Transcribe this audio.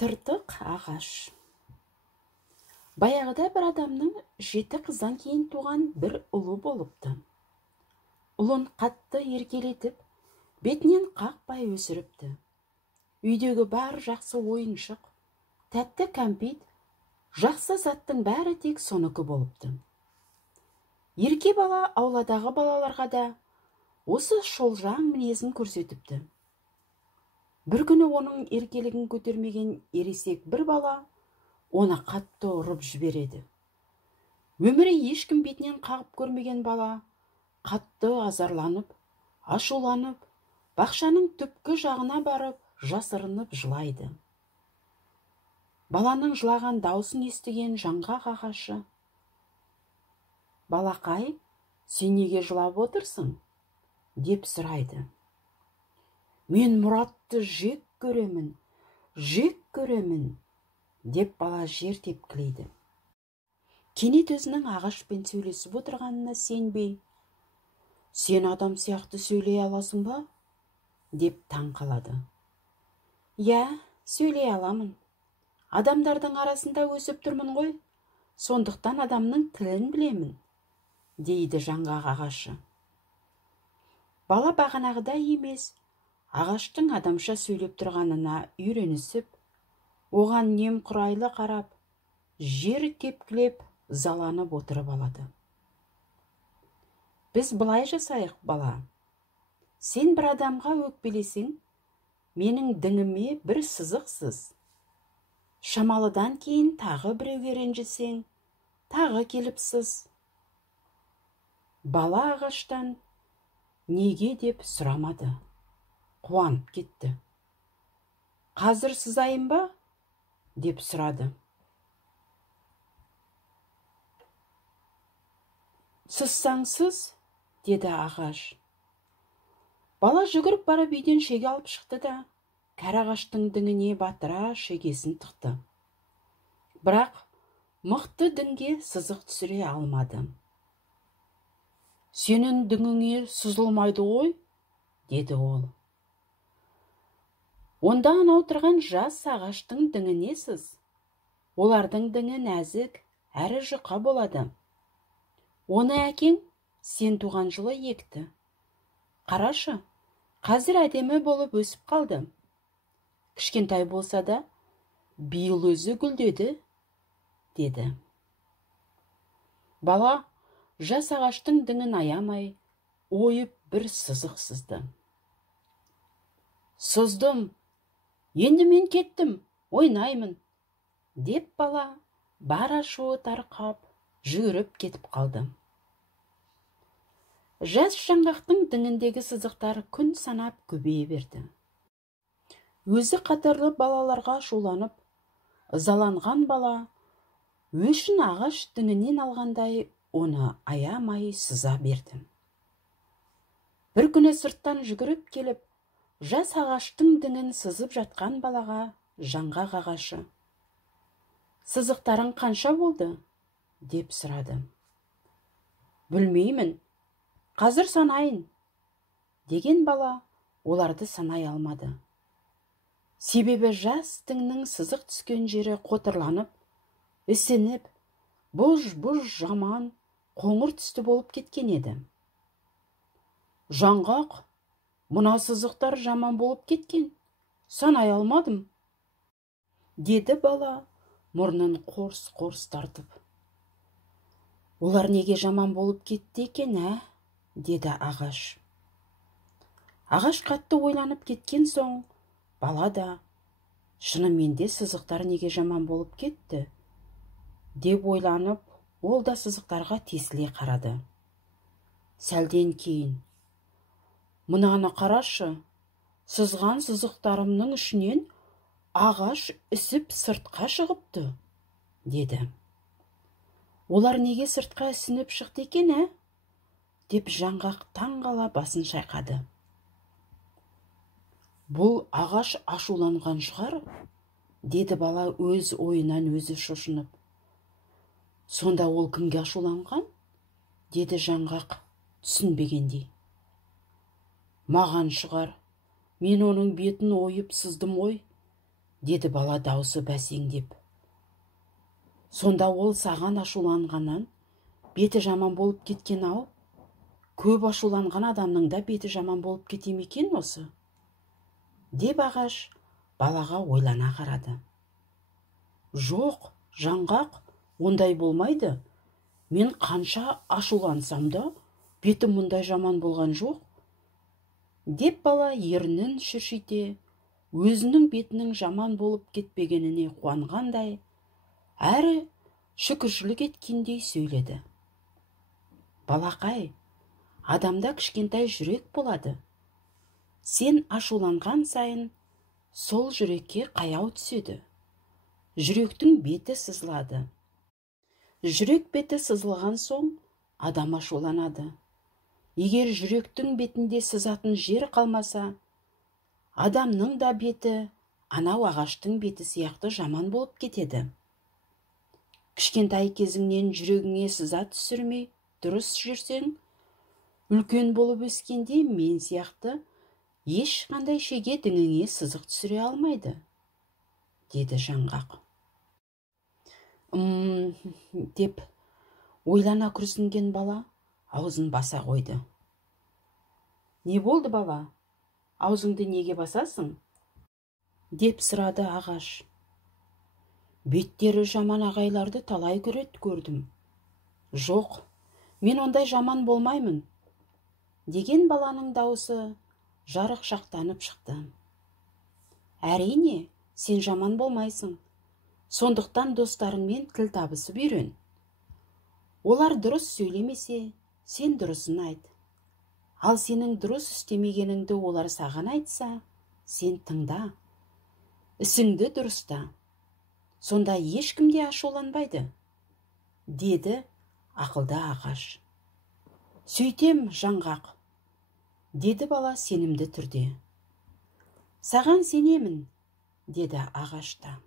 Тыртық ағаш. Баяғыда бір адамның 7 қыздан кейін туған бір ұлы болыпты. Ұлын қатты еркелетіп, бетінен қақпай өсіріпті. Үйдегі бар жақсы ойыншық, тәтті кәмпит, жақсы заттың бәрі тек соныкі болыпты. Ерке бала ауладағы балаларға да осы шолжаң мінезін көрсетіпті. Бір күні оның еркелігін көтермеген ересек бір бала оны қатты ұрып жібереді. Өмірі ешкім бетінен қағып көрмеген бала қатты азарланып, ашуланып, бақшаның түпкі жағына барып, жасырынып жылайды. Баланың жылаған даусын естіген жаңғақ ағашы: «Балақай, сен неге жылап отырсың?» деп сұрайды. «Мен Мұратты жек көремін, деп бала жер тепкілейді. Кенет өзінің ағашпен сөйлесіп отырғанына сенбей: «Сен адам сияқты сөйлей аласың ба?» деп таң қалады. «Я, сөйлей аламын. Адамдардың арасында өсіп тұрмын ғой, сондықтан адамның тілін білемін», дейді жаңғақ ағашы. Бала бағанағыдай емес, ағаштың адамша сөйлеп тұрғанына үйренісіп, оған немқұрайлы қарап, жер тепкілеп, заланып отырып алады. «Біз былай жасайық, бала. Сен бір адамға өкпелесең, менің діңіме бір сызықсыз. Шамалыдан кейін тағы біреуге ренжісең, тағы келіпсіз». Бала ағаштан неге деп сұрамады, қуанып кетті. «Қазір сызайын ба?» деп сұрады. «Сызсаң сыз», деді ағаш. Бала жүгіріп барып үйден шеге алып шықты да, кәрі ағаштың діңіне батыра шегесін тықты. Бірақ мықты дінге сызық түсіре алмады. «Сенің діңіңе сызылмайды ғой», деді ол. «Онда анау тұрған жас ағаштың діңі не сыз? Олардың діңі нәзік, әрі жұқа болады. Оны әкең сен туған жылы екті. Қарашы, қазір әдемі болып өсіп қалды. Кішкентай болса да, биыл өзі гүлдеді», деді. Бала жас ағаштың діңін аямай, ойып бір сызық сызды. «Сыздым, енді мен кеттім, ойнаймын», деп бала бар ашуы тарқап, жүгіріп кетіп қалды. Жас жаңғақтың діңіндегі сызықтар күн санап көбейе берді. Өзі қатарлы балаларға шуланып, ызаланған бала өшін ағаш діңінен алғандай оны аямай сыза берді. Бір күні сырттан жүгіріп келіп, жас ағаштың діңін сызып жатқан балаға жаңғақ ағашы: «Сызықтарың қанша болды?» деп сұрады. «Білмеймін, қазір санайын», деген бала оларды санай алмады. Себебі жас діңнің сызық түскен жері қотырланып, ісініп, бұж-бұж жаман, қоңыр түсті болып кеткен еді. «Жаңғақ, мына сызықтар жаман болып кеткен, санай алмадым», деді бала мұрнын қорс-қорс тартып. «Олар неге жаман болып кетті екен, деді ағаш. Ағаш қатты ойланып кеткен соң, бала да шынымен де сызықтар неге жаман болып кетті деп ойланып, ол да сызықтарға тесіле қарады. Сәлден кейін: «Мынаны қарашы, сызған сызықтарымның ішінен ағаш ісіп сыртқа шығыпты», деді. «Олар неге сыртқа ісініп шықты екен, деп жаңғақ таңғала басын шайқады. «Бұл ағаш ашуланған шығар», деді бала өз ойынан өзі шошынып. «Сонда ол кімге ашуланған?» деді жаңғақ түсінбегендей. «Маған шығар, мен оның бетін ойып сыздым ғой», деді бала даусы бәсеңдеп. Сонда ол саған ашуланғаннан беті жаман болып кеткен ау? Көп ашуланған адамның да беті жаман болып кете ме екен осы? Деп ағаш балаға ойлана қарады. Жоқ, жаңғақ, ондай болмайды. Мен қанша ашулансам да, бетім мұндай жаман болған жоқ. Деп бала ернін шүршите, өзінің бетінің жаман болып кетпегеніне қуанғандай, әрі шүкіршілік еткендей сөйледі. Балақай, адамда кішкентай жүрек болады. Сен ашуланған сайын сол жүрекке қаяу түседі. Жүректің беті сызылады. Жүрек беті сызылған соң адам ашуланады. Егер жүректің бетінде сызатын жер қалмаса, адамның да беті анау ағаштың беті сияқты жаман болып кетеді. Кішкентай кезіңнен жүрегіңе сыза түсірмей дұрыс жүрсең, үлкен болып өскенде мен сияқты ешқандай шеге діңіңе сызық түсіре алмайды, деді жаңғақ. Деп ойлана күрсінген бала аузын баса қойды. Не болды бала? Аузыңды неге басасың? Деп сұрады ағаш. Беттері жаман ағайларды талай көрдім. Жоқ, мен ондай жаман болмаймын, деген баланың даусы жарық шақтанып шықты. Әрине, сен жаман болмайсың. Сондықтан достарыңмен тіл табысып үйрен. Олар дұрыс сөйлемесе, сен дұрысын айт. Ал сенің дұрыс істемегеніңді олар саған айтса, сен тыңда. Ісіңді дұрыста. Сонда ешкімде ашуланбайды, деді ақылды ағаш. Сөйтем, жаңғақ, деді бала сенімді түрде. Саған сенемін, деді ағаш та.